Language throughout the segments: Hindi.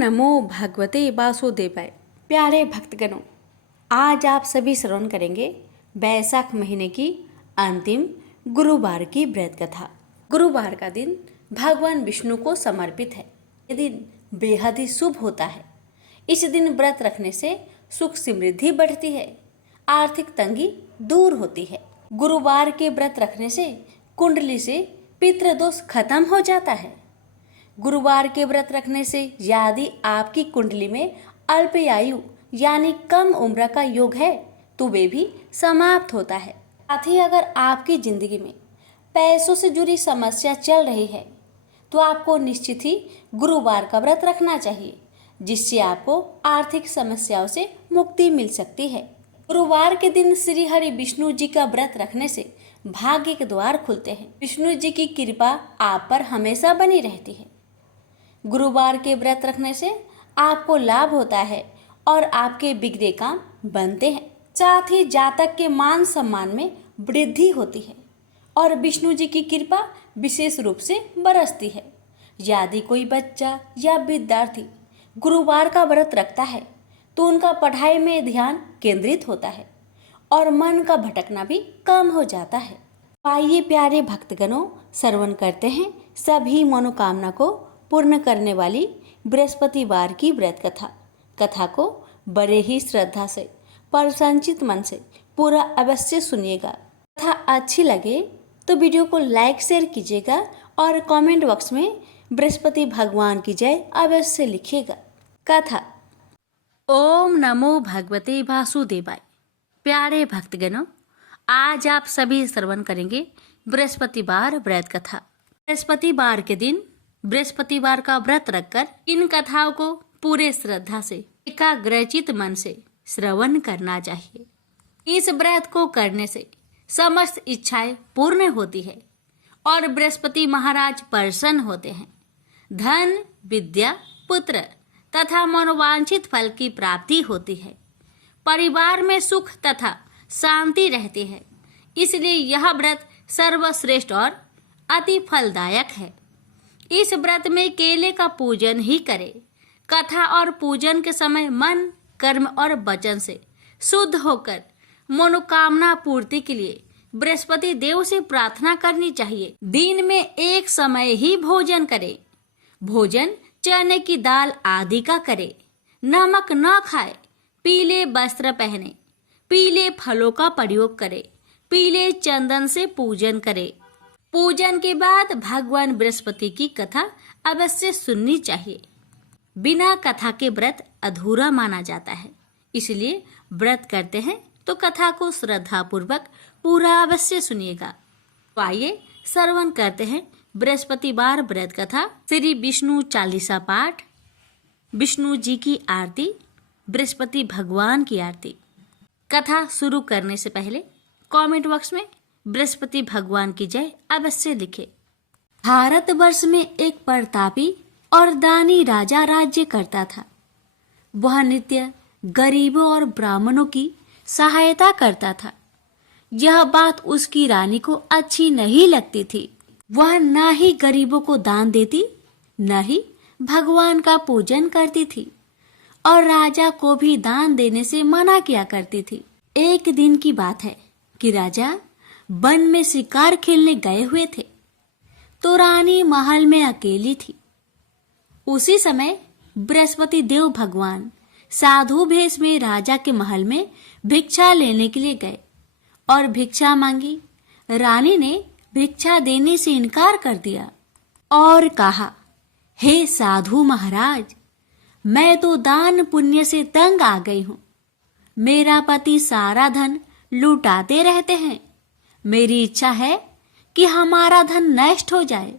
नमो भगवते वासुदेवाय। प्यारे भक्तगणों, आज आप सभी श्रवण करेंगे बैसाख महीने की अंतिम गुरुवार की व्रत कथा। गुरुवार का दिन भगवान विष्णु को समर्पित है। ये दिन बेहद ही शुभ होता है। इस दिन व्रत रखने से सुख समृद्धि बढ़ती है, आर्थिक तंगी दूर होती है। गुरुवार के व्रत रखने से कुंडली से पितृदोष खत्म हो जाता है। गुरुवार के व्रत रखने से यदि आपकी कुंडली में अल्पायु यानी कम उम्र का योग है तो वे भी समाप्त होता है। साथ ही अगर आपकी जिंदगी में पैसों से जुड़ी समस्या चल रही है तो आपको निश्चित ही गुरुवार का व्रत रखना चाहिए, जिससे आपको आर्थिक समस्याओं से मुक्ति मिल सकती है। गुरुवार के दिन श्री हरि विष्णु जी का व्रत रखने से भाग्य के द्वार खुलते हैं। विष्णु जी की कृपा आप पर हमेशा बनी रहती है। गुरुवार के व्रत रखने से आपको लाभ होता है और आपके बिगड़े काम बनते हैं। साथ ही जातक के मान सम्मान में वृद्धि होती है और विष्णु जी की कृपा विशेष रूप से बरसती है। यदि कोई बच्चा या विद्यार्थी गुरुवार का व्रत रखता है तो उनका पढ़ाई में ध्यान केंद्रित होता है और मन का भटकना भी कम हो जाता है। आइए प्यारे भक्तगणों, श्रवण करते हैं सभी मनोकामना को पूर्ण करने वाली बृहस्पतिवार की व्रत कथा को बड़े ही श्रद्धा से प्रसन्नचित मन से पूरा अवश्य सुनिएगा। कथा अच्छी लगे तो वीडियो को लाइक शेयर कीजिएगा और कमेंट बॉक्स में बृहस्पति भगवान की जय अवश्य लिखिएगा। कथा। ओम नमो भगवते वासुदेवाय। प्यारे भक्तगणों, आज आप सभी श्रवण करेंगे बृहस्पतिवार व्रत कथा। बृहस्पतिवार के दिन बृहस्पतिवार का व्रत रखकर इन कथाओं को पूरे श्रद्धा से एकाग्रचित मन से श्रवण करना चाहिए। इस व्रत को करने से समस्त इच्छाएं पूर्ण होती है और बृहस्पति महाराज प्रसन्न होते हैं। धन, विद्या, पुत्र तथा मनोवांछित फल की प्राप्ति होती है। परिवार में सुख तथा शांति रहती है। इसलिए यह व्रत सर्वश्रेष्ठ और अति फलदायक है। इस व्रत में केले का पूजन ही करें। कथा और पूजन के समय मन, कर्म और वचन से शुद्ध होकर मनोकामना पूर्ति के लिए बृहस्पति देव से प्रार्थना करनी चाहिए। दिन में एक समय ही भोजन करें। भोजन चने की दाल आदि का करें। नमक न खाए। पीले वस्त्र पहने। पीले फलों का प्रयोग करें। पीले चंदन से पूजन करें। पूजन के बाद भगवान बृहस्पति की कथा अवश्य सुननी चाहिए। बिना कथा के व्रत अधूरा माना जाता है। इसलिए व्रत करते हैं तो कथा को श्रद्धा पूर्वक पूरा अवश्य सुनिएगा। तो आइए श्रवण करते हैं बृहस्पतिवार व्रत कथा। श्री विष्णु चालीसा पाठ, विष्णु जी की आरती, बृहस्पति भगवान की आरती। कथा शुरू करने से पहले कमेंट बॉक्स में बृहस्पति भगवान की जय अवश्य लिखे। भारतवर्ष में एक प्रतापी और दानी राजा राज्य करता था। वह नित्य गरीबों और ब्राह्मणों की सहायता करता था। यह बात उसकी रानी को अच्छी नहीं लगती थी। वह न ही गरीबों को दान देती, न ही भगवान का पूजन करती थी और राजा को भी दान देने से मना किया करती थी। एक दिन की बात है कि राजा वन में शिकार खेलने गए हुए थे तो रानी महल में अकेली थी। उसी समय बृहस्पति देव भगवान साधु भेष में राजा के महल में भिक्षा लेने के लिए गए और भिक्षा मांगी। रानी ने भिक्षा देने से इनकार कर दिया और कहा, हे साधु महाराज, मैं तो दान पुण्य से तंग आ गई हूँ। मेरा पति सारा धन लुटाते रहते हैं। मेरी इच्छा है कि हमारा धन नष्ट हो जाए,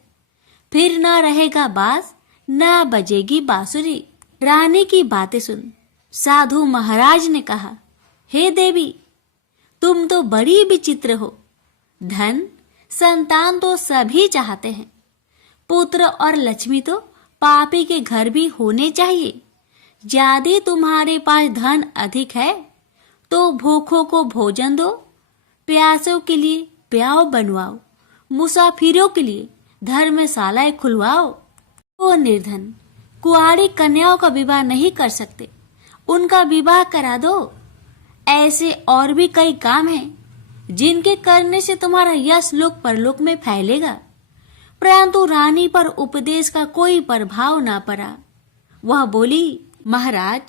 फिर न रहेगा बांस, न बजेगी बांसुरी। रानी की बातें सुन साधु महाराज ने कहा, हे देवी, तुम तो बड़ी विचित्र हो। धन, संतान तो सभी चाहते हैं। पुत्र और लक्ष्मी तो पापी के घर भी होने चाहिए। यदि तुम्हारे पास धन अधिक है तो भूखों को भोजन दो, प्यासों के लिए प्याव बनवाओ, मुसाफिरों के लिए धर्मशालाएं खुलवाओ। ओ निर्धन, कुंवारी कन्याओं का विवाह नहीं कर सकते, उनका विवाह करा दो। ऐसे और भी कई काम हैं जिनके करने से तुम्हारा यश लोक परलोक में फैलेगा। परंतु रानी पर उपदेश का कोई प्रभाव न पड़ा। वह बोली, महाराज,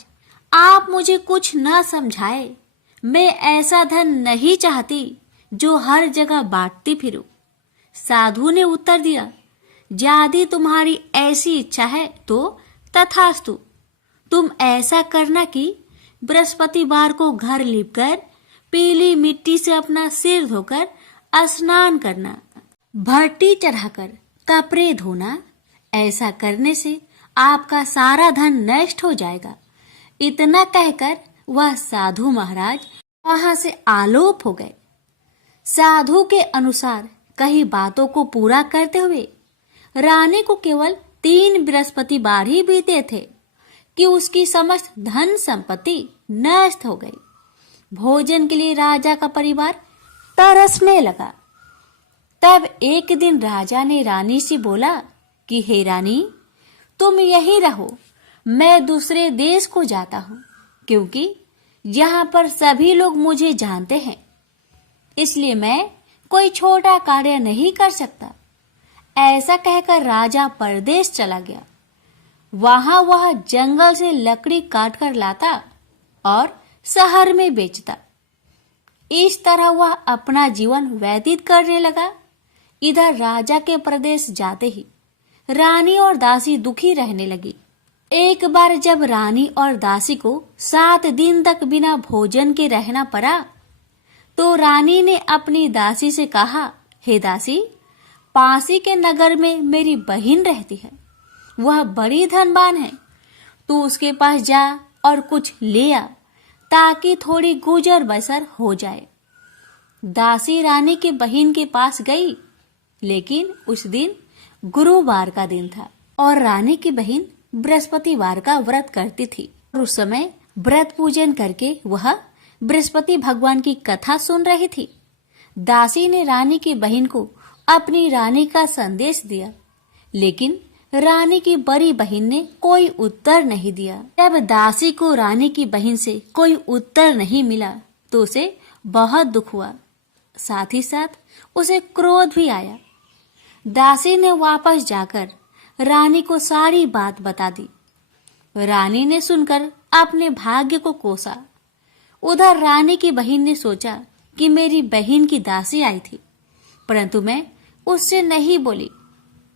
आप मुझे कुछ न समझाए। मैं ऐसा धन नहीं चाहती जो हर जगह बांटती फिरूं। साधु ने उत्तर दिया, यदि तुम्हारी ऐसी इच्छा है तो तथास्तु। तुम ऐसा करना कि बृहस्पतिवार को घर लीपकर पीली मिट्टी से अपना सिर धोकर स्नान करना, भट्टी चढ़ाकर कपड़े धोना। ऐसा करने से आपका सारा धन नष्ट हो जाएगा। इतना कहकर वह साधु महाराज वहां से आलोप हो गए। साधु के अनुसार कई बातों को पूरा करते हुए रानी को केवल 3 बृहस्पतिवार ही बीते थे कि उसकी समस्त धन संपत्ति नष्ट हो गई। भोजन के लिए राजा का परिवार तरसने लगा। तब एक दिन राजा ने रानी से बोला कि हे रानी, तुम यहीं रहो, मैं दूसरे देश को जाता हूँ, क्योंकि यहाँ पर सभी लोग मुझे जानते हैं, इसलिए मैं कोई छोटा कार्य नहीं कर सकता। ऐसा कहकर राजा परदेश चला गया। वहां वह जंगल से लकड़ी काट कर लाता और शहर में बेचता। इस तरह वह अपना जीवन व्यतीत करने लगा। इधर राजा के प्रदेश जाते ही रानी और दासी दुखी रहने लगी। एक बार जब रानी और दासी को 7 दिन तक बिना भोजन के रहना पड़ा, तो रानी ने अपनी दासी से कहा, हे दासी, पासी के नगर में मेरी बहन रहती है, वह बड़ी धनवान है। तू उसके पास जा और कुछ ले आ, ताकि थोड़ी गुजर बसर हो जाए। दासी रानी की बहन के पास गई, लेकिन उस दिन गुरुवार का दिन था और रानी की बहन बृहस्पतिवार का व्रत करती थी। और उस समय व्रत पूजन करके वह बृहस्पति भगवान की कथा सुन रही थी। दासी ने रानी की बहन को अपनी रानी का संदेश दिया, लेकिन रानी की बड़ी बहन ने कोई उत्तर नहीं दिया। जब दासी को रानी की बहन से कोई उत्तर नहीं मिला तो उसे बहुत दुख हुआ, साथ ही साथ उसे क्रोध भी आया। दासी ने वापस जाकर रानी को सारी बात बता दी। रानी ने सुनकर अपने भाग्य को कोसा। उधर रानी की बहन ने सोचा कि मेरी बहन की दासी आई थी, परंतु मैं उससे नहीं बोली,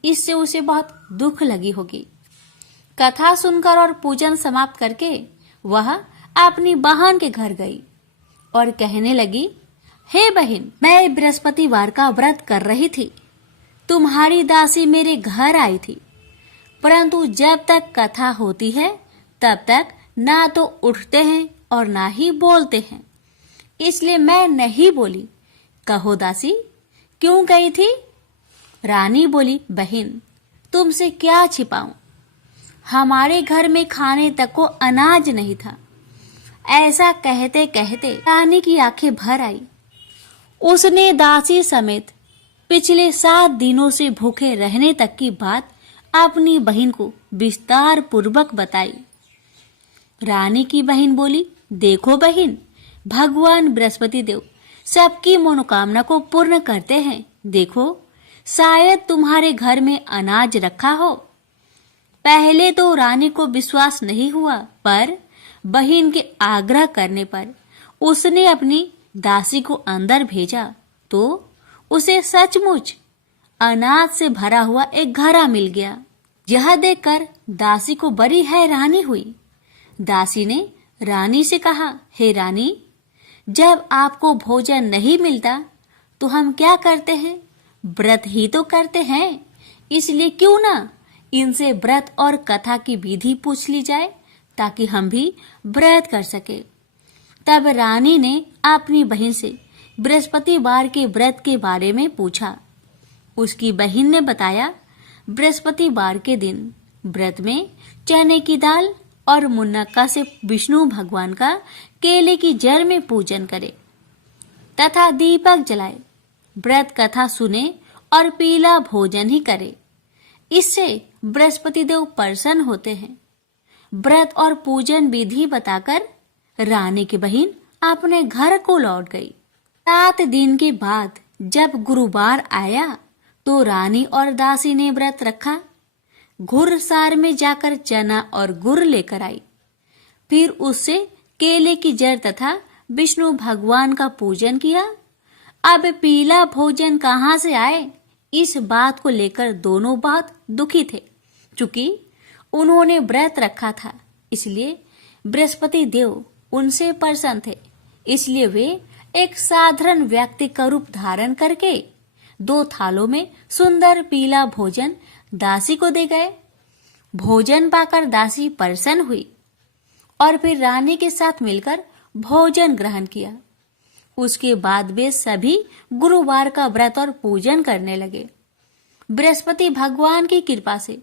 इससे उसे बहुत दुख लगी होगी। कथा सुनकर और पूजन समाप्त करके वह अपनी बहन के घर गई और कहने लगी, हे बहन, मैं बृहस्पतिवार का व्रत कर रही थी। तुम्हारी दासी मेरे घर आई थी, परंतु जब तक कथा होती है तब तक ना तो उठते हैं और ना ही बोलते हैं, इसलिए मैं नहीं बोली। कहो दासी, क्यों गई थी? रानी बोली, बहन, तुमसे क्या छिपाऊं, हमारे घर में खाने तक को अनाज नहीं था। ऐसा कहते कहते रानी की आंखें भर आई। उसने दासी समेत पिछले 7 दिनों से भूखे रहने तक की बात अपनी बहन को विस्तार पूर्वक बताई। रानी की बहन बोली, देखो बहन, भगवान बृहस्पति देव सबकी मनोकामना को पूर्ण करते हैं। देखो, शायद तुम्हारे घर में अनाज रखा हो। पहले तो रानी को विश्वास नहीं हुआ, पर बहन के आग्रह करने पर उसने अपनी दासी को अंदर भेजा तो उसे सचमुच अनाज से भरा हुआ एक घड़ा मिल गया। यह देखकर दासी को बड़ी हैरानी हुई। दासी ने रानी से कहा, हे रानी, जब आपको भोजन नहीं मिलता तो हम क्या करते हैं? व्रत ही तो करते हैं। इसलिए क्यों ना इनसे व्रत और कथा की विधि पूछ ली जाए, ताकि हम भी व्रत कर सके। तब रानी ने अपनी बहन से बृहस्पतिवार के व्रत के बारे में पूछा। उसकी बहन ने बताया, बृहस्पतिवार के दिन व्रत में चने की दाल और मुनक्का से विष्णु भगवान का केले की जड़ में पूजन करे तथा दीपक जलाए, व्रत कथा सुने और पीला भोजन ही करे। इससे बृहस्पति देव प्रसन्न होते हैं। व्रत और पूजन विधि बताकर रानी की बहन अपने घर को लौट गई। 7 दिन के बाद जब गुरुवार आया तो रानी और दासी ने व्रत रखा। घुड़सार में जाकर चना और गुड़ लेकर आई। फिर उससे केले की जड़ तथा विष्णु भगवान का पूजन किया। अब पीला भोजन कहाँ से आए, इस बात को लेकर दोनों बहुत दुखी थे। चूंकि उन्होंने व्रत रखा था, इसलिए बृहस्पति देव उनसे प्रसन्न थे। इसलिए वे एक साधारण व्यक्ति का रूप धारण करके 2 थालों में सुंदर पीला भोजन दासी को दे गए। भोजन पाकर दासी प्रसन्न हुई और फिर रानी के साथ मिलकर भोजन ग्रहण किया। उसके बाद वे सभी गुरुवार का व्रत और पूजन करने लगे। बृहस्पति भगवान की कृपा से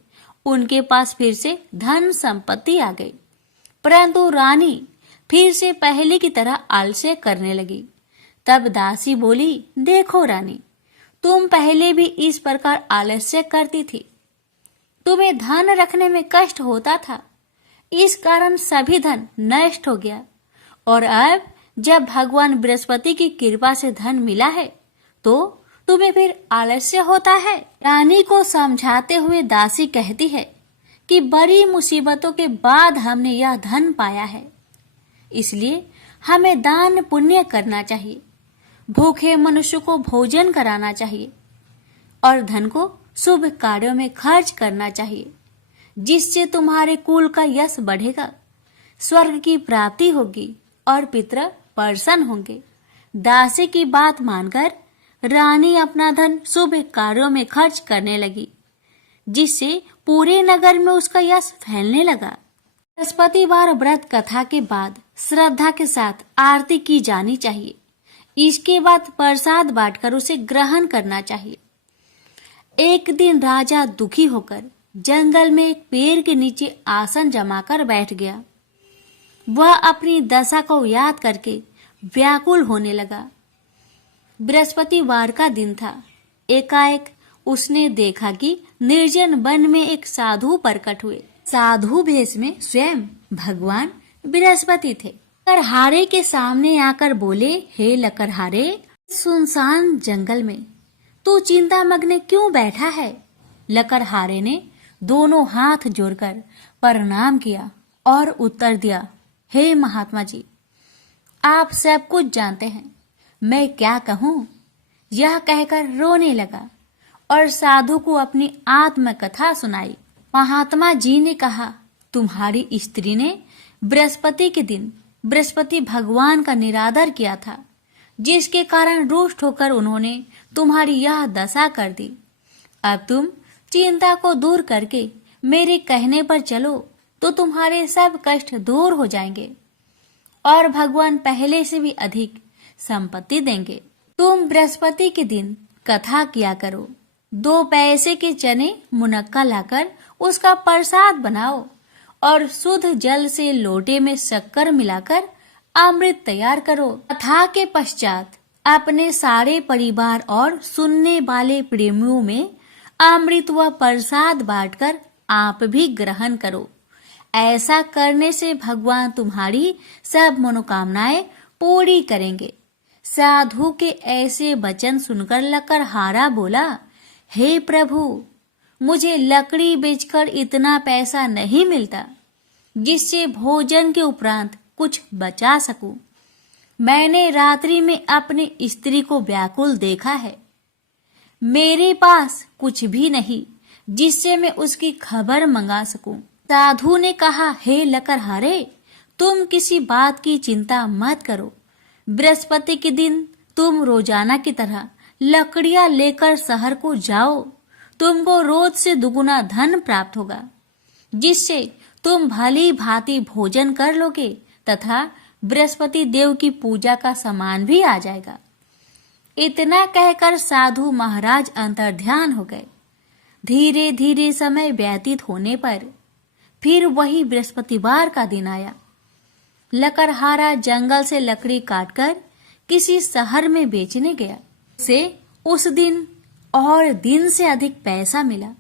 उनके पास फिर से धन संपत्ति आ गई, परंतु रानी फिर से पहले की तरह आलस्य करने लगी। तब दासी बोली, देखो रानी, तुम पहले भी इस प्रकार आलस्य करती थी। तुम्हें धन रखने में कष्ट होता था, इस कारण सभी धन नष्ट हो गया। और अब जब भगवान बृहस्पति की कृपा से धन मिला है तो तुम्हें फिर आलस्य होता है। रानी को समझाते हुए दासी कहती है कि बड़ी मुसीबतों के बाद हमने यह धन पाया है, इसलिए हमें दान पुण्य करना चाहिए, भूखे मनुष्य को भोजन कराना चाहिए और धन को शुभ कार्यों में खर्च करना चाहिए, जिससे तुम्हारे कुल का यश बढ़ेगा, स्वर्ग की प्राप्ति होगी और पितर प्रसन्न होंगे। दासी की बात मानकर रानी अपना धन शुभ कार्यों में खर्च करने लगी, जिससे पूरे नगर में उसका यश फैलने लगा। बृहस्पतिवार व्रत कथा के बाद श्रद्धा के साथ आरती की जानी चाहिए। इसके बाद प्रसाद बांटकर उसे ग्रहण करना चाहिए। एक दिन राजा दुखी होकर जंगल में एक पेड़ के नीचे आसन जमाकर बैठ गया। वह अपनी दशा को याद करके व्याकुल होने लगा। बृहस्पतिवार का दिन था। एकाएक उसने देखा कि निर्जन वन में एक साधु प्रकट हुए। साधु भेष में स्वयं भगवान बृहस्पति थे। लकड़हारे के सामने आकर बोले, हे लकड़हारे, सुनसान जंगल में तू चिंता मग्न क्यों बैठा है? लकड़हारे ने दोनों हाथ जोड़कर प्रणाम किया और उत्तर दिया, हे महात्मा जी, आप सब कुछ जानते हैं, मैं क्या कहूँ? यह कहकर रोने लगा और साधु को अपनी आत्मकथा सुनाई। महात्मा जी ने कहा, तुम्हारी स्त्री ने बृहस्पति के दिन बृहस्पति भगवान का निरादर किया था, जिसके कारण रुष्ट होकर उन्होंने तुम्हारी यह दशा कर दी। अब तुम चिंता को दूर करके मेरे कहने पर चलो तो तुम्हारे सब कष्ट दूर हो जाएंगे और भगवान पहले से भी अधिक संपत्ति देंगे। तुम बृहस्पति के दिन कथा किया करो। 2 पैसे के चने मुनक्का लाकर उसका प्रसाद बनाओ और शुद्ध जल से लोटे में शक्कर मिलाकर अमृत तैयार करो। कथा के पश्चात अपने सारे परिवार और सुनने वाले प्रेमियों में अमृत व प्रसाद बांटकर आप भी ग्रहण करो। ऐसा करने से भगवान तुम्हारी सब मनोकामनाएं पूरी करेंगे। साधु के ऐसे वचन सुनकर लकड़हारा बोला, हे प्रभु, मुझे लकड़ी बेचकर इतना पैसा नहीं मिलता जिससे भोजन के उपरांत कुछ बचा सकूं। मैंने रात्रि में अपनी स्त्री को व्याकुल देखा है। मेरे पास कुछ भी नहीं जिससे मैं उसकी खबर मंगा सकूं। साधु ने कहा, हे लकड़हारे, तुम किसी बात की चिंता मत करो। बृहस्पति के दिन तुम रोजाना की तरह लकड़ियां लेकर शहर को जाओ। तुमको रोज से दुगुना धन प्राप्त होगा, जिससे तुम भली भांति भोजन कर लोगे तथा बृहस्पति देव की पूजा का सामान भी आ जाएगा। इतना कहकर साधु महाराज अंतर्ध्यान हो गए। धीरे धीरे समय व्यतीत होने पर फिर वही बृहस्पतिवार का दिन आया। लकड़हारा जंगल से लकड़ी काटकर किसी शहर में बेचने गया। उसे उस दिन और दिन से अधिक पैसा मिला।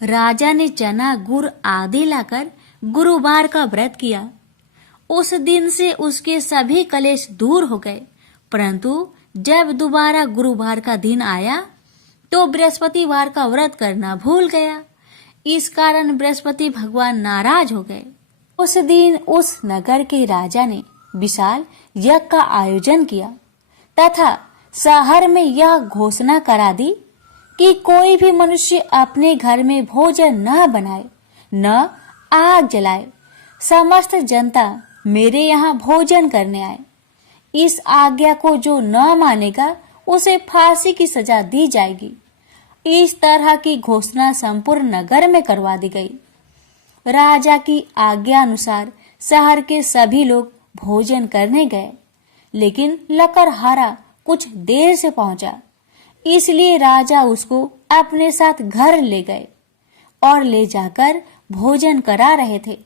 राजा ने चना गुड़ आदि लाकर गुरुवार का व्रत किया। उस दिन से उसके सभी कलेश दूर हो गए। परंतु जब दोबारा गुरुवार का दिन आया तो बृहस्पतिवार का व्रत करना भूल गया। इस कारण बृहस्पति भगवान नाराज हो गए। उस दिन उस नगर के राजा ने विशाल यज्ञ का आयोजन किया तथा शहर में यह घोषणा करा दी कि कोई भी मनुष्य अपने घर में भोजन न बनाए, न आग जलाए। समस्त जनता मेरे यहाँ भोजन करने आए। इस आज्ञा को जो न मानेगा उसे फांसी की सजा दी जाएगी। इस तरह की घोषणा संपूर्ण नगर में करवा दी गई। राजा की आज्ञा अनुसार शहर के सभी लोग भोजन करने गए, लेकिन लकड़हारा कुछ देर से पहुंचा, इसलिए राजा उसको अपने साथ घर ले गए और ले जाकर भोजन करा रहे थे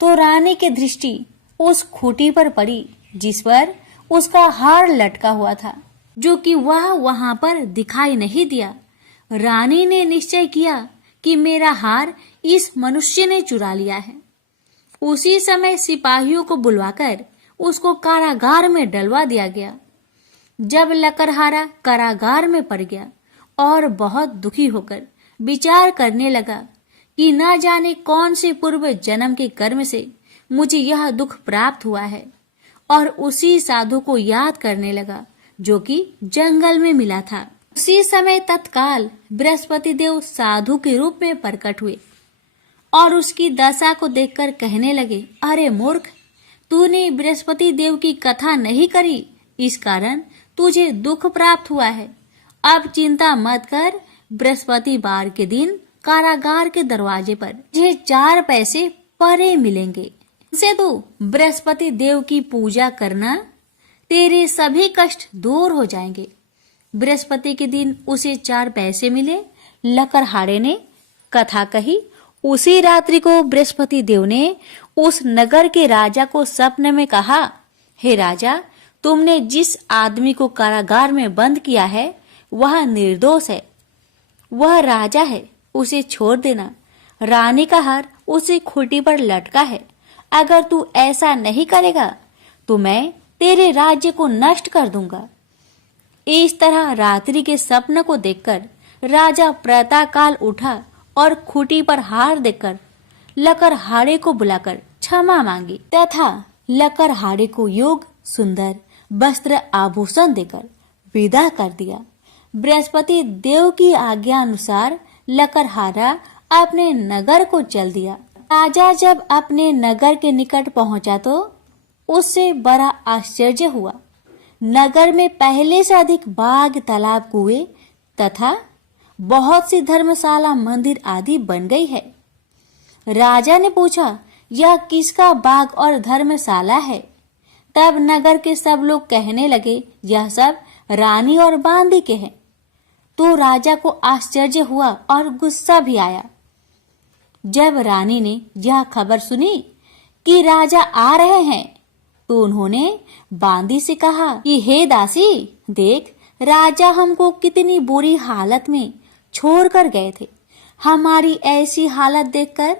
तो रानी की दृष्टि उस खूंटी पर पड़ी जिस पर उसका हार लटका हुआ था, जो कि वह वहां पर दिखाई नहीं दिया। रानी ने निश्चय किया कि मेरा हार इस मनुष्य ने चुरा लिया है। उसी समय सिपाहियों को बुलवाकर उसको कारागार में डलवा दिया गया। जब लकड़हारा कारागार में पड़ गया और बहुत दुखी होकर विचार करने लगा कि न जाने कौन से पूर्व जन्म के कर्म से मुझे यह दुख प्राप्त हुआ है, और उसी साधु को याद करने लगा जो कि जंगल में मिला था। उसी समय तत्काल बृहस्पति देव साधु के रूप में प्रकट हुए और उसकी दशा को देखकर कहने लगे, अरे मूर्ख, तूने बृहस्पति देव की कथा नहीं करी, इस कारण तुझे दुख प्राप्त हुआ है। अब चिंता मत कर, बृहस्पतिवार के दिन कारागार के दरवाजे पर तुझे 4 पैसे परे मिलेंगे। इनसे तू बृहस्पति देव की पूजा करना, तेरे सभी कष्ट दूर हो जाएंगे। बृहस्पति के दिन उसे 4 पैसे मिले। लकड़हारे ने कथा कही। उसी रात्रि को बृहस्पति देव ने उस नगर के राजा को स्वप्न में कहा, हे राजा, तुमने जिस आदमी को कारागार में बंद किया है वह निर्दोष है, वह राजा है, उसे छोड़ देना। रानी का हार उसी खूंटी पर लटका है। अगर तू ऐसा नहीं करेगा तो मैं तेरे राज्य को नष्ट कर दूंगा। इस तरह रात्रि के स्वप्न को देखकर राजा प्रातःकाल उठा और खूंटी पर हार देखकर लकड़हारे को बुलाकर क्षमा मांगी तथा लकड़हारे को योग्य सुंदर वस्त्र आभूषण देकर विदा कर दिया। बृहस्पति देव की आज्ञा अनुसार लकड़हारा अपने नगर को चल दिया। राजा जब अपने नगर के निकट पहुंचा तो उससे बड़ा आश्चर्य हुआ। नगर में पहले से अधिक बाग, तालाब, कुएं तथा बहुत सी धर्मशाला, मंदिर आदि बन गई है। राजा ने पूछा, यह किसका बाग और धर्मशाला है? तब नगर के सब लोग कहने लगे, यह सब रानी और बांदी के हैं। तो राजा को आश्चर्य हुआ और गुस्सा भी आया। जब रानी ने यह खबर सुनी कि राजा आ रहे हैं तो उन्होंने बांदी से कहा कि हे दासी, देख, राजा हमको कितनी बुरी हालत में छोड़कर गए थे। हमारी ऐसी हालत देखकर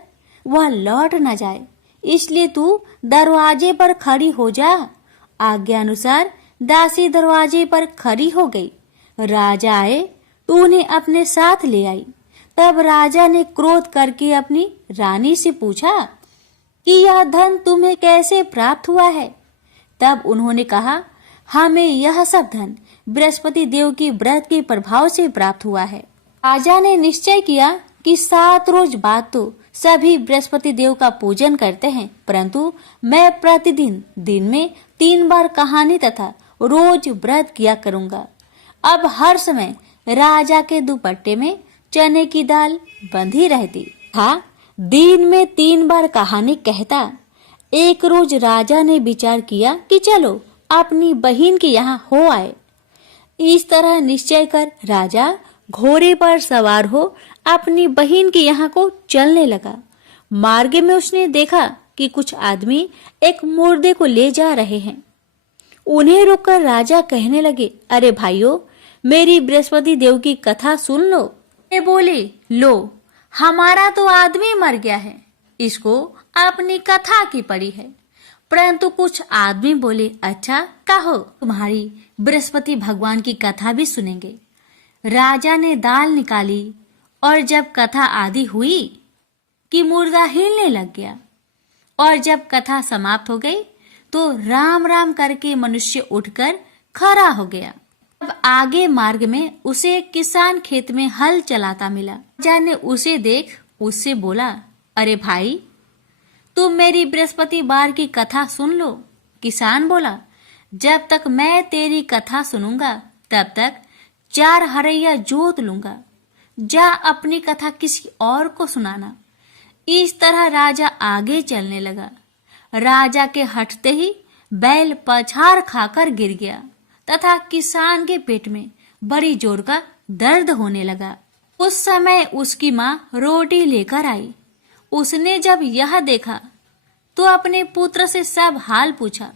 वह लौट न जाए, इसलिए तू दरवाजे पर खड़ी हो जा। आज्ञा अनुसार दासी दरवाजे पर खड़ी हो गई। राजा आए तो उन्हें अपने साथ ले आई। तब राजा ने क्रोध करके अपनी रानी से पूछा कि यह धन तुम्हें कैसे प्राप्त हुआ है? तब उन्होंने कहा, हमें यह सब धन बृहस्पति देव की व्रत के प्रभाव से प्राप्त हुआ है। राजा ने निश्चय किया कि 7 रोज बाद तो सभी बृहस्पति देव का पूजन करते हैं, परंतु मैं प्रतिदिन दिन में 3 बार कहानी तथा रोज व्रत किया करूंगा। अब हर समय राजा के दुपट्टे में चने की दाल बंधी रहती था। दिन में 3 बार कहानी कहता। एक रोज राजा ने विचार किया कि चलो अपनी बहन के यहाँ हो आए। इस तरह निश्चय कर राजा घोड़े पर सवार हो अपनी बहन के यहाँ को चलने लगा। मार्ग में उसने देखा कि कुछ आदमी एक मुर्दे को ले जा रहे हैं। उन्हें रोककर राजा कहने लगे, अरे भाइयों, मेरी बृहस्पति देव की कथा सुन लो। वे बोले, लो, हमारा तो आदमी मर गया है, इसको अपनी कथा की पड़ी है। परंतु कुछ आदमी बोले, अच्छा कहो, तुम्हारी बृहस्पति भगवान की कथा भी सुनेंगे। राजा ने दाल निकाली और जब कथा आदि हुई कि मुर्दा हिलने लग गया, और जब कथा समाप्त हो गई तो राम राम करके मनुष्य उठकर खड़ा हो गया। अब आगे मार्ग में उसे एक किसान खेत में हल चलाता मिला। राजा ने उसे देख उससे बोला, अरे भाई, तुम मेरी बृहस्पतिवार की कथा सुन लो। किसान बोला, जब तक मैं तेरी कथा सुनूंगा तब तक 4 हरैया जोत लूंगा। जा अपनी कथा किसी और को सुनाना। इस तरह राजा आगे चलने लगा। राजा के हटते ही बैल पछाड़ खाकर गिर गया तथा किसान के पेट में बड़ी जोर का दर्द होने लगा। उस समय उसकी माँ रोटी लेकर आई। उसने जब यह देखा तो अपने पुत्र से सब हाल पूछा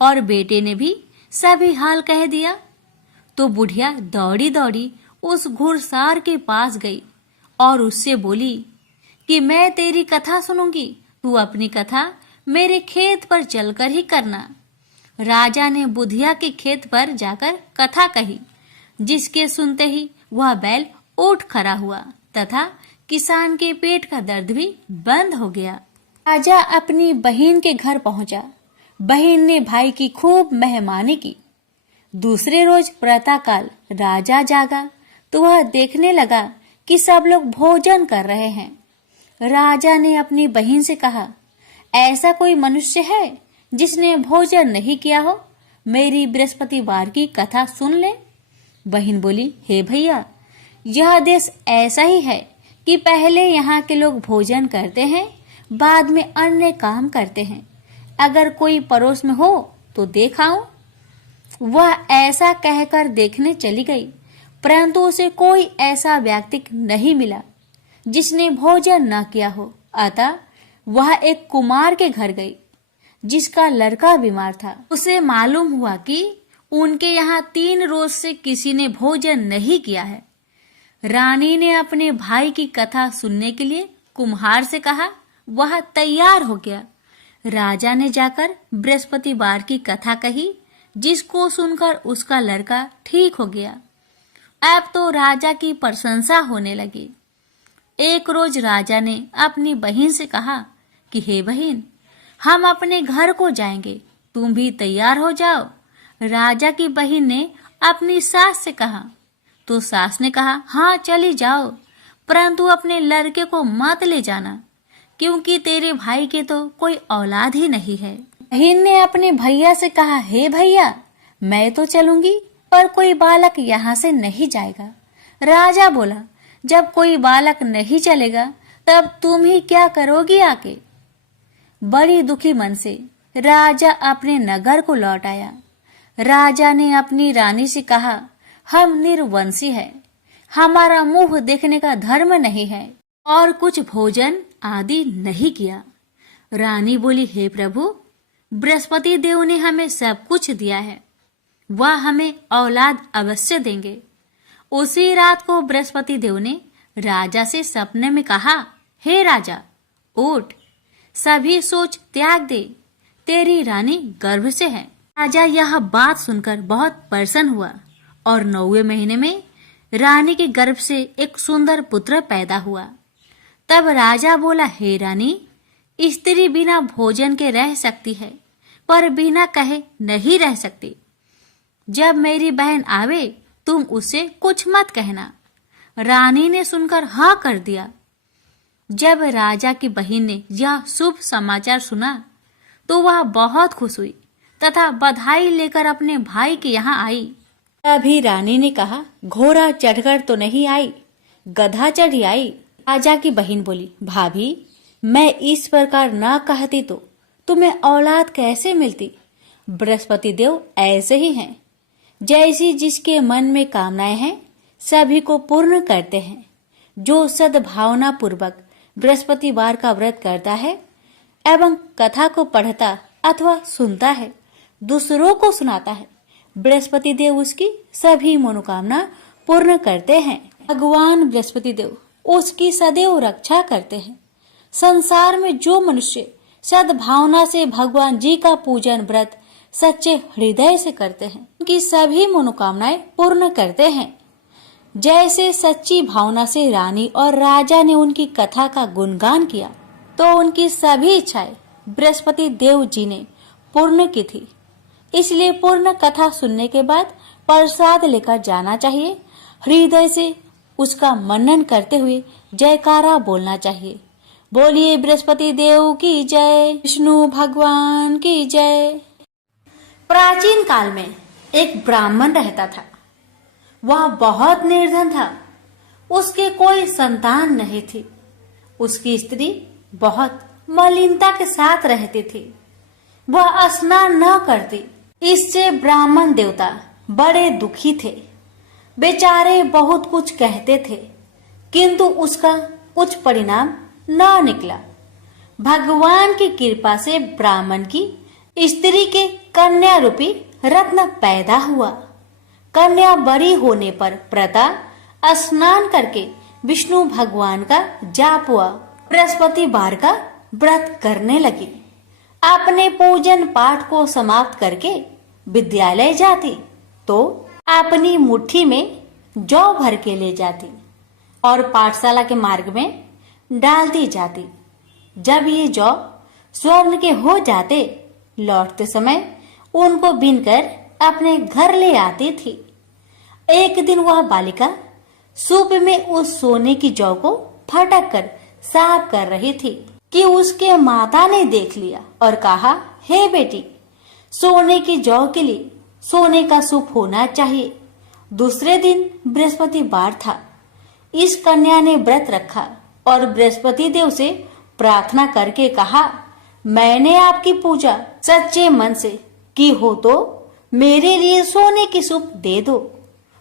और बेटे ने भी सभी हाल कह दिया। तो बुढ़िया दौड़ी दौड़ी उस घुड़सार के पास गई और उससे बोली कि मैं तेरी कथा सुनूंगी, तू अपनी कथा मेरे खेत पर चलकर ही करना। राजा ने बुधिया के खेत पर जाकर कथा कही, जिसके सुनते ही वह बैल उठ खड़ा हुआ तथा किसान के पेट का दर्द भी बंद हो गया। राजा अपनी बहन के घर पहुंचा। बहन ने भाई की खूब मेहमानी की। दूसरे रोज प्रातःकाल राजा जागा तो वह देखने लगा कि सब लोग भोजन कर रहे हैं। राजा ने अपनी बहन से कहा, ऐसा कोई मनुष्य है जिसने भोजन नहीं किया हो? मेरी बृहस्पतिवार की कथा सुन ले। बहन बोली, हे भैया, यह देश ऐसा ही है कि पहले यहाँ के लोग भोजन करते हैं, बाद में अन्य काम करते हैं। अगर कोई पड़ोस में हो तो देखाऊं। वह ऐसा कहकर देखने चली गई, परंतु उसे कोई ऐसा व्यक्ति नहीं मिला जिसने भोजन न किया हो। अतः वह एक कुमार के घर गई जिसका लड़का बीमार था। उसे मालूम हुआ कि उनके यहाँ 3 रोज से किसी ने भोजन नहीं किया है। रानी ने अपने भाई की कथा सुनने के लिए कुम्हार से कहा। वह तैयार हो गया। राजा ने जाकर बृहस्पतिवार की कथा कही, जिसको सुनकर उसका लड़का ठीक हो गया। अब तो राजा की प्रशंसा होने लगी। एक रोज राजा ने अपनी बहन से कहा कि हे बहन, हम अपने घर को जाएंगे, तुम भी तैयार हो जाओ। राजा की बहन ने अपनी सास से कहा तो सास ने कहा, हाँ चली जाओ, परंतु अपने लड़के को मत ले जाना, क्योंकि तेरे भाई के तो कोई औलाद ही नहीं है। बहन ने अपने भैया से कहा, हे भैया, मैं तो चलूंगी, पर कोई बालक यहाँ से नहीं जाएगा। राजा बोला, जब कोई बालक नहीं चलेगा तब तुम ही क्या करोगी आके? बड़ी दुखी मन से राजा अपने नगर को लौट आया। राजा ने अपनी रानी से कहा, हम निर्वंशी हैं, हमारा मुंह देखने का धर्म नहीं है और कुछ भोजन आदि नहीं किया। रानी बोली, हे प्रभु, बृहस्पति देव ने हमें सब कुछ दिया है, वह हमें औलाद अवश्य देंगे। उसी रात को बृहस्पति देव ने राजा से सपने में कहा, हे राजा, उठ, सभी सोच त्याग दे, तेरी रानी गर्भ से है। राजा यह बात सुनकर बहुत प्रसन्न हुआ और 9वें महीने में रानी के गर्भ से एक सुंदर पुत्र पैदा हुआ। तब राजा बोला, हे रानी, स्त्री बिना भोजन के रह सकती है, पर बिना कहे नहीं रह सकती। जब मेरी बहन आवे तुम उसे कुछ मत कहना। रानी ने सुनकर हाँ कर दिया। जब राजा की बहन ने यह शुभ समाचार सुना तो वह बहुत खुश हुई तथा बधाई लेकर अपने भाई के यहाँ आई। तभी रानी ने कहा, घोड़ा चढ़कर तो नहीं आई, गधा चढ़ी आई। राजा की बहन बोली, भाभी, मैं इस प्रकार न कहती तो तुम्हें औलाद कैसे मिलती? बृहस्पति देव ऐसे ही हैं, जैसी जिसके मन में कामनाएं हैं सभी को पूर्ण करते हैं। जो सद्भावना पूर्वक बृहस्पतिवार का व्रत करता है एवं कथा को पढ़ता अथवा सुनता है, दूसरों को सुनाता है, बृहस्पति देव उसकी सभी मनोकामना पूर्ण करते हैं। भगवान बृहस्पति देव उसकी सदैव रक्षा करते हैं। संसार में जो मनुष्य सद्भावना से भगवान जी का पूजन व्रत सच्चे हृदय से करते हैं, उनकी सभी मनोकामनाएं पूर्ण करते हैं। जैसे सच्ची भावना से रानी और राजा ने उनकी कथा का गुणगान किया, तो उनकी सभी इच्छाएं बृहस्पति देव जी ने पूर्ण की थी। इसलिए पूर्ण कथा सुनने के बाद प्रसाद लेकर जाना चाहिए। हृदय से उसका मनन करते हुए जयकारा बोलना चाहिए। बोलिए बृहस्पति देव की जय, विष्णु भगवान की जय। प्राचीन काल में एक ब्राह्मण रहता था। वह बहुत निर्धन था। उसके कोई संतान नहीं थी। उसकी स्त्री बहुत मलिनता के साथ रहती थी। वह स्नान न करती। इससे ब्राह्मण देवता बड़े दुखी थे। बेचारे बहुत कुछ कहते थे, किंतु उसका कुछ परिणाम न निकला। भगवान की कृपा से ब्राह्मण की स्त्री के कन्या रूपी रत्न पैदा हुआ। कन्या बड़ी होने पर प्रता स्नान करके विष्णु भगवान का जाप हुआ। बृहस्पतिवार का व्रत करने लगी। अपने पूजन पाठ को समाप्त करके विद्यालय जाती तो अपनी मुट्ठी में जौ भर के ले जाती और पाठशाला के मार्ग में डालती जाती। जब ये जौ स्वर्ण के हो जाते, लौटते समय उनको बीनकर अपने घर ले आती थी। एक दिन वह बालिका सूप में उस सोने की जौ को फटक कर साफ कर रही थी कि उसके माता ने देख लिया और कहा, हे बेटी, सोने की जौ के लिए सोने का सूप होना चाहिए। दूसरे दिन बृहस्पतिवार था। इस कन्या ने व्रत रखा और बृहस्पति देव से प्रार्थना करके कहा, मैंने आपकी पूजा सच्चे मन से की हो तो मेरे लिए सोने की सूप दे दो।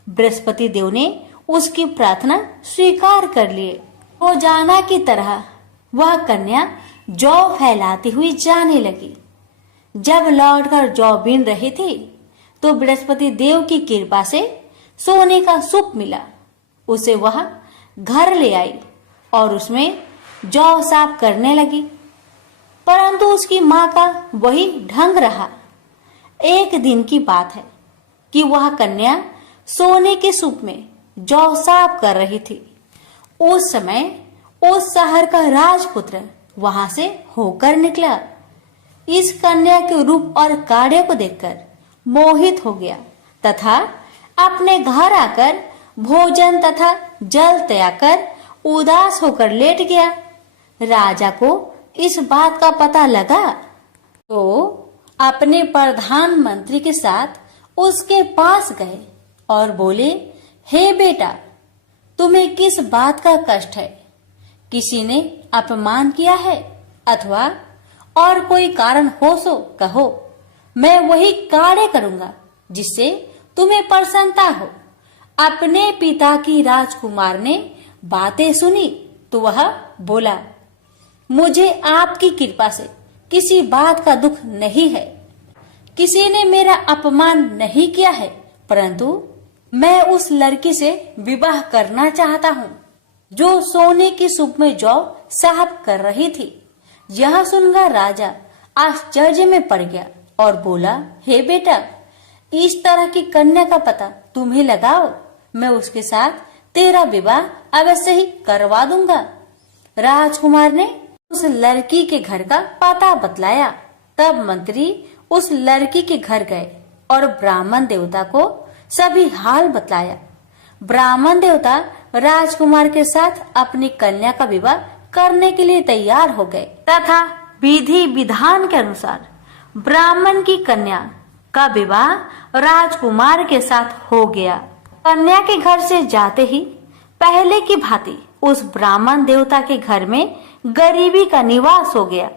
बृहस्पति देव ने उसकी प्रार्थना स्वीकार कर लिए। रोजाना की तरह वह कन्या जौ फैलाती हुई जाने लगी। जब लौटकर जौ बीन रही थी तो बृहस्पति देव की कृपा से सोने का सूप मिला। उसे वह घर ले आई और उसमें जौ साफ करने लगी, परंतु उसकी माँ का वही ढंग रहा। एक दिन की बात है कि वह कन्या सोने के सूप में जौ साफ कर रही थी। उस समय उस शहर का राजपुत्र वहां से होकर निकला। इस कन्या के रूप और कार्य को देखकर मोहित हो गया तथा अपने घर आकर भोजन तथा जल त्याग कर उदास होकर लेट गया। राजा को इस बात का पता लगा तो अपने प्रधानमंत्री के साथ उसके पास गए और बोले, हे बेटा, तुम्हें किस बात का कष्ट है? किसी ने अपमान किया है अथवा और कोई कारण हो सो कहो, मैं वही कार्य करूंगा जिससे तुम्हें प्रसन्नता हो। अपने पिता की राजकुमार ने बातें सुनी तो वह बोला, मुझे आपकी कृपा से किसी बात का दुख नहीं है। किसी ने मेरा अपमान नहीं किया है, परंतु मैं उस लड़की से विवाह करना चाहता हूँ जो सोने की सूप में जौ साफ कर रही थी। यह सुनकर राजा आश्चर्य में पड़ गया और बोला, हे बेटा, इस तरह की कन्या का पता तुम्हें लगाओ, मैं उसके साथ तेरा विवाह अवश्य ही करवा दूंगा। राजकुमार ने उस लड़की के घर का पता बतलाया। तब मंत्री उस लड़की के घर गए और ब्राह्मण देवता को सभी हाल बतलाया। ब्राह्मण देवता राजकुमार के साथ अपनी कन्या का विवाह करने के लिए तैयार हो गए तथा विधि विधान के अनुसार ब्राह्मण की कन्या का विवाह राजकुमार के साथ हो गया। कन्या के घर से जाते ही पहले की भांति उस ब्राह्मण देवता के घर में गरीबी का निवास हो गया।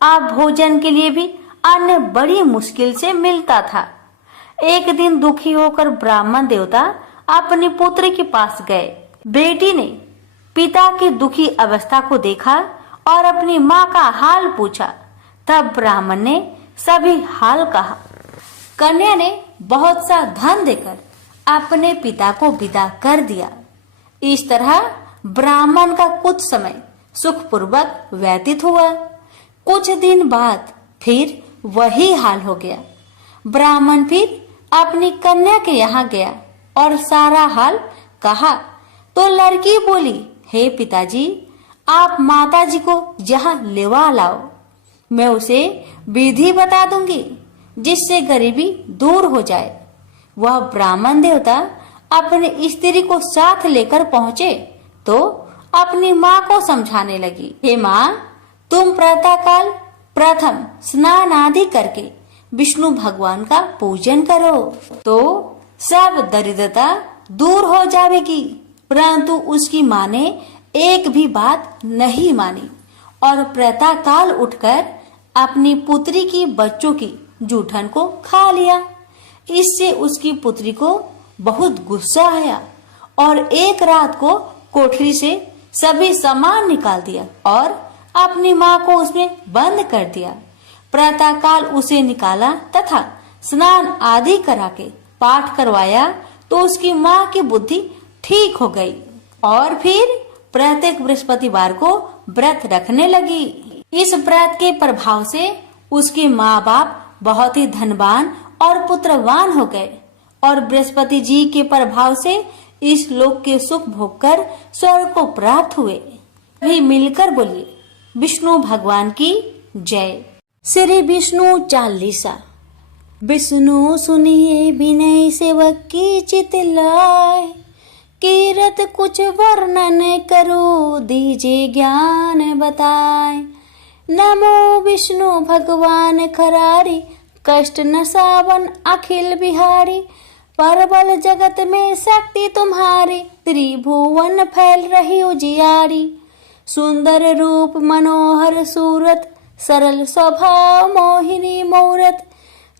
अब भोजन के लिए भी अन्न बड़ी मुश्किल से मिलता था। एक दिन दुखी होकर ब्राह्मण देवता अपनी पुत्र के पास गए। बेटी ने पिता की दुखी अवस्था को देखा और अपनी माँ का हाल पूछा। तब ब्राह्मण ने सभी हाल कहा। कन्या ने बहुत सा धन देकर अपने पिता को विदा कर दिया। इस तरह ब्राह्मण का कुछ समय सुखपूर्वक व्यतीत हुआ। कुछ दिन बाद फिर वही हाल हो गया। ब्राह्मण फिर अपनी कन्या के यहाँ गया और सारा हाल कहा तो लड़की बोली, हे पिताजी, आप माताजी को यहाँ लेवा लाओ, मैं उसे विधि बता दूंगी जिससे गरीबी दूर हो जाए। वह ब्राह्मण देवता अपनी स्त्री को साथ लेकर पहुंचे तो अपनी माँ को समझाने लगी, हे माँ, तुम प्रातःकाल प्रथम स्नान आदि करके विष्णु भगवान का पूजन करो तो सब दरिद्रता दूर हो जाएगी। परंतु उसकी माँ ने एक भी बात नहीं मानी और प्रातःकाल उठकर अपनी पुत्री की बच्चों की जूठन को खा लिया। इससे उसकी पुत्री को बहुत गुस्सा आया और एक रात को कोठरी से सभी सामान निकाल दिया और अपनी माँ को उसमें बंद कर दिया। प्रातःकाल उसे निकाला तथा स्नान आदि करा के पाठ करवाया तो उसकी माँ की बुद्धि ठीक हो गई और फिर प्रत्येक बृहस्पतिवार को व्रत रखने लगी। इस व्रत के प्रभाव से उसके माँ बाप बहुत ही धनवान और पुत्रवान हो गए और बृहस्पति जी के प्रभाव से इस लोक के सुख भोग कर स्वर्ग को प्राप्त हुए। भी मिलकर बोलिए, विष्णु भगवान की जय। श्री विष्णु चालीसा। विष्णु सुनिए विनय सेवक की चित लाय, कीरत कुछ वर्णन करो दीजिए ज्ञान बताए। नमो विष्णु भगवान खरारी, कष्ट न सावन अखिल बिहारी। परबल जगत में शक्ति तुम्हारी, त्रिभुवन फैल रही उजियारी। सुंदर रूप मनोहर सूरत, सरल स्वभाव मोहिनी मूरत।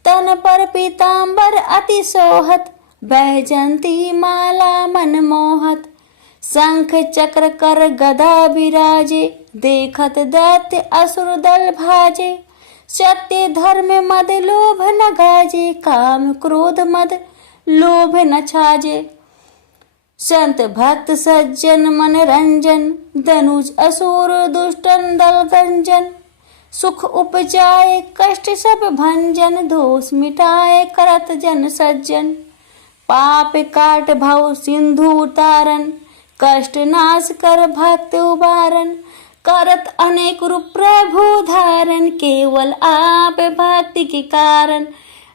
तन पर पीतांबर अति सोहत, बैजंती माला मन मोहत। शंख चक्र कर गदा विराजे, देखत दैत्य असुर दल भाजे। सत्य धर्म मद लोभ न गाजे, काम क्रोध मद लोभ न छाजे। संत भक्त सज्जन मन रंजन, धनुज असुर दुष्टन दल गंजन। सुख उपजाए कष्ट सब भंजन, दोष मिटाए करत जन सज्जन। पाप काट भव सिंधु उतारन, कष्ट नाश कर भक्त उबारन। करत अनेक रूप प्रभु धारण, केवल आप भक्ति के कारण।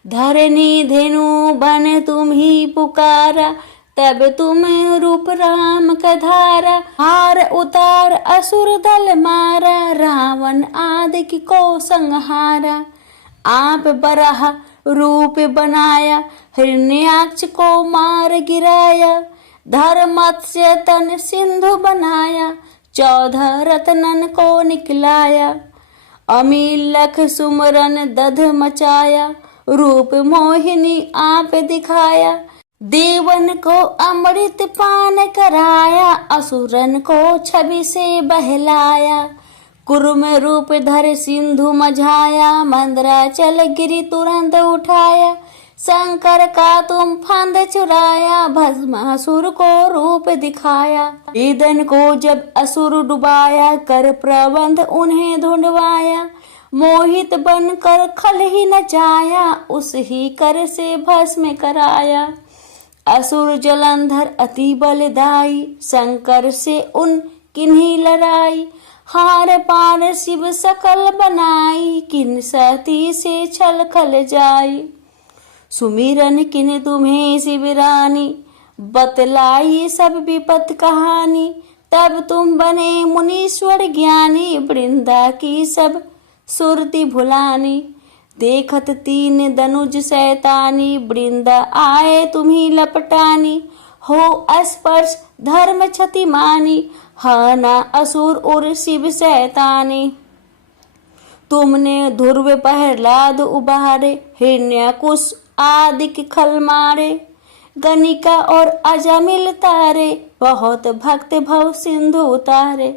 धरनी धेनु बन तुम ही पुकारा, तब तुम रूप राम का धारा। हार उतार असुर दल मारा, रावण आदि को संहारा। आप बराह रूप बनाया, हिरण्याक्ष को मार गिराया। धर्मत्स्य तन सिंधु बनाया, 14 रत्नन को निकलाया। अमीलख सुमरन दध मचाया, रूप मोहिनी आप दिखाया। देवन को अमृत पान कराया, असुरन को छवि से बहलाया। कुर्म रूप धर सिंधु मझाया, मंदराचल गिरि तुरंत उठाया। शंकर का तुम फंद चुराया, भस्मासुर को रूप दिखाया। ईदन को जब असुर डुबाया, कर प्रबंध उन्हें ढूंढवाया। मोहित बनकर खल ही नचाया, उस ही कर से भस्म कराया। असुर जलंधर अति बलदाई, शंकर से उन किन्हीं लड़ाई। हार पार शिव सकल बनाई, किन सती से छल खल जाई। सुमिरन किन तुम्हें शिवरानी, बतलाई सब विपत कहानी। तब तुम बने मुनीश्वर ज्ञानी, वृंदा की सब सुरति भुलानी। देखत 3 दनुज शैतानी, वृंदा आए तुम्ही लपटानी। हो स्पर्श धर्म क्षति मानी, हाना असुर और शिव शैतानी। तुमने ध्रुव प्रहलाद उबारे, हिरण्याकुश आदि खल मारे। गणिका और अजामिल तारे, बहुत भक्त भव सिंधु उतारे।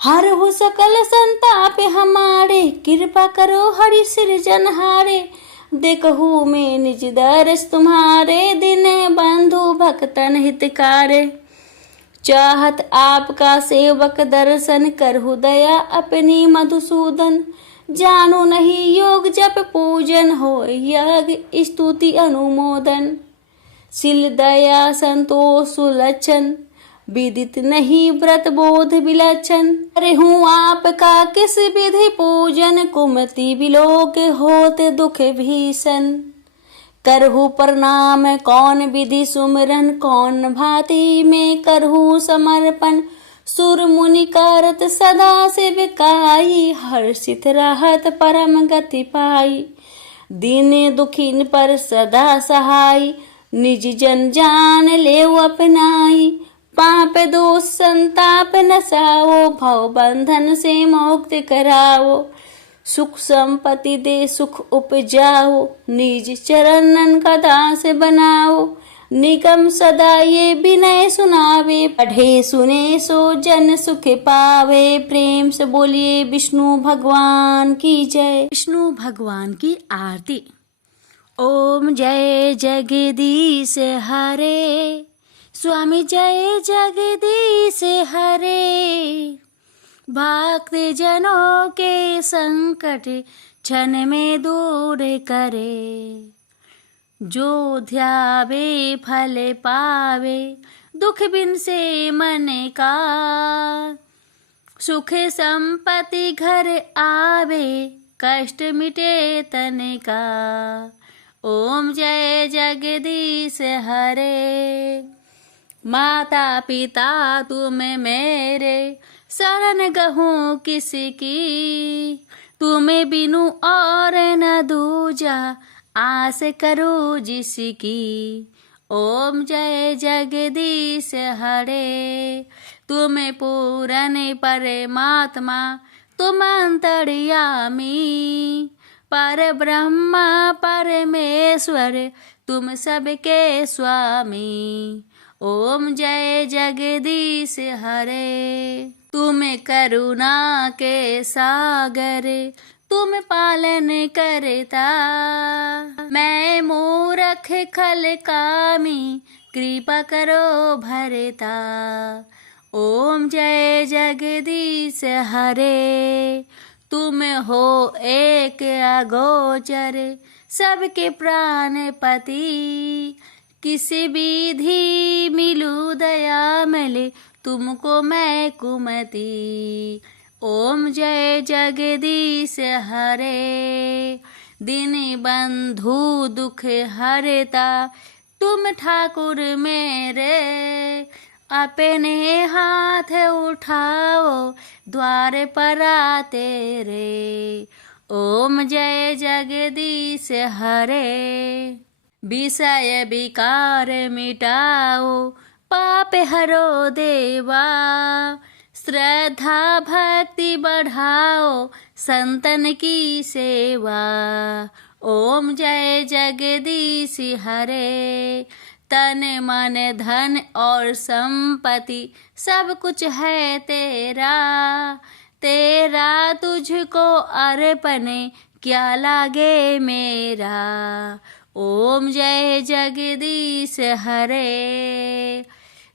हरहु सकल संताप हमारे, कृपा करो हरि सृजनहारे। देखहु में निज दर्श तुम्हारे, दिन बंधु भक्तन हितकारे। चाहत आपका सेवक दर्शन करहु दया अपनी मधुसूदन। जानो नहीं योग जप पूजन हो यज्ञ स्तुति अनुमोदन। शील दया संतोष सुलक्षण विदित नहीं व्रत बोध विलक्षण। अरे हूँ आपका किस विधि पूजन कुमति विलोक होत दुख भीषण। करहु प्रणाम कौन विधि सुमरन कौन भांति में करहु समर्पण। सुर मुनि करत सदा सेविकाई हर्षित रहत परम गति पाई। दीन दुखिन पर सदा सहाय निज जन जान लेव अपनाई। पाप दोष संताप नसाओ भव बंधन से मुक्त कराओ। सुख संपत्ति दे सुख उपजाओ निज चरणन का दास बनाओ। निगम सदा ये विनय सुनावे पढ़े सुने सो जन सुख पावे। प्रेम से बोलिए विष्णु भगवान की जय। विष्णु भगवान की आरती। ओम जय जगदीश हरे स्वामी जय जगदीश हरे। भक्त जनों के संकट क्षण में दूर करे। जो ध्यावे फल पावे दुख बिन से मन का। सुख संपत्ति घर आवे कष्ट मिटे तन का। ओम जय जगदीश हरे। माता पिता तुम मेरे शरण गहूँ किसकी। तुम्हें बिनु और न दूजा आस करो जिसकी। ओम जय जगदीश हरे। तुम्हें पूरन परमात्मा तुम अंतर्यामी। पर ब्रह्मा परमेश्वर तुम सबके स्वामी। ओम जय जगदीश हरे। तुम करुणा के सागर तुम पालन करता। मैं मूर्ख खल कामी कृपा करो भरता। ओम जय जगदीश हरे। तुम हो एक अगोचर सबके प्राणपति। किसी विधि मिलू दया मिले तुमको मैं कुमति। ओम जय जगदीश हरे। दिन बंधु दुख हरता तुम ठाकुर मेरे। अपने हाथ उठाओ द्वार पर तेरे। ओम जय जगदीश हरे। विषय विकार मिटाओ पाप हरो देवा। श्रद्धा भक्ति बढ़ाओ संतन की सेवा। ओम जय जगदीश हरे। तन मन धन और संपत्ति सब कुछ है तेरा। तेरा तुझको अर्पण क्या लागे मेरा। ओम जय जगदीश हरे।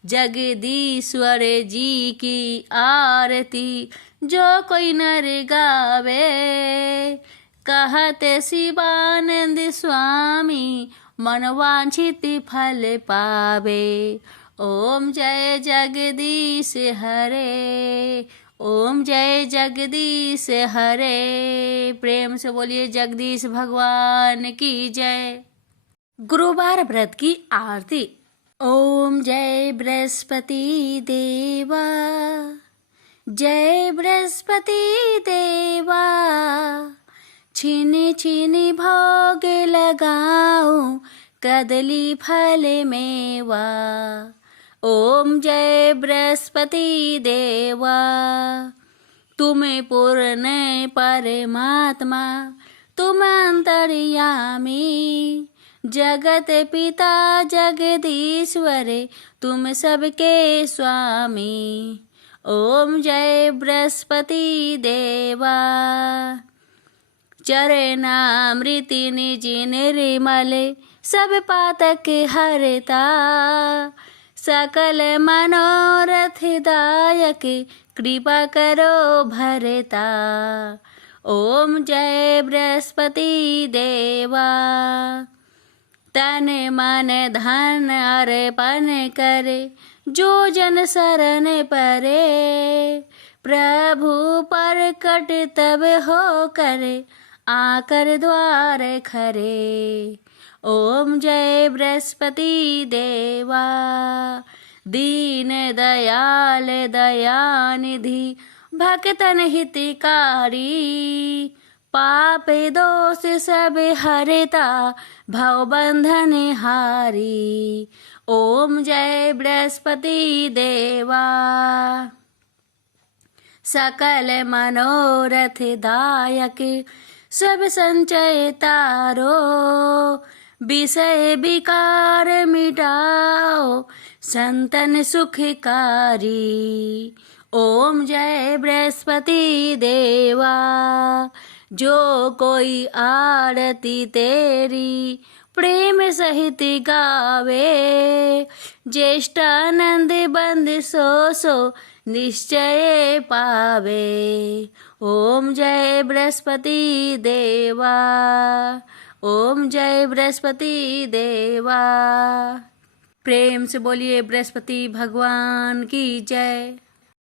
जगदीश्वर जी की आरती जो कोई नर गावे। कहते शिवानंद स्वामी मनवांछित फल पावे। ओम जय जगदीश हरे। ओम जय जगदीश हरे। प्रेम से बोलिए जगदीश भगवान की जय। गुरुवार व्रत की आरती। ओम जय बृहस्पति देवा। जय बृहस्पति देवा। छिनी छिनी भोग लगाओ कदली फल मेवा। ओम जय बृहस्पति देवा। तुम्हें पूर्ण परमात्मा तुम अंतर्यामी। जगत पिता जगदीश्वर तुम सबके स्वामी। ओम जय बृहस्पति देवा। चरणामृति निज निर्मल सब पातक हरता। सकल मनोरथ दायक कृपा करो भरता। ओम जय बृहस्पति देवा। तन मन धन अर्पण करे जो जन शरण परे। प्रभु प्रकट तब हो करे आकर द्वार खरे। ओम जय बृहस्पति देवा। दीन दयाल दयानिधि भक्तन हितकारी। पाप दोष सब हरता भव बंधन हारी। ओम जय बृहस्पति देवा। सकल मनोरथ दायक सब संचय तारो। विषय विकार मिटाओ संतन सुखकारी। ओम जय बृहस्पति देवा। जो कोई आरती तेरी प्रेम सहित गावे। ज्येष्ठानंद बंद सो निश्चय पावे। ओम जय बृहस्पति देवा। ओम जय बृहस्पति देवा। प्रेम से बोलिए बृहस्पति भगवान की जय।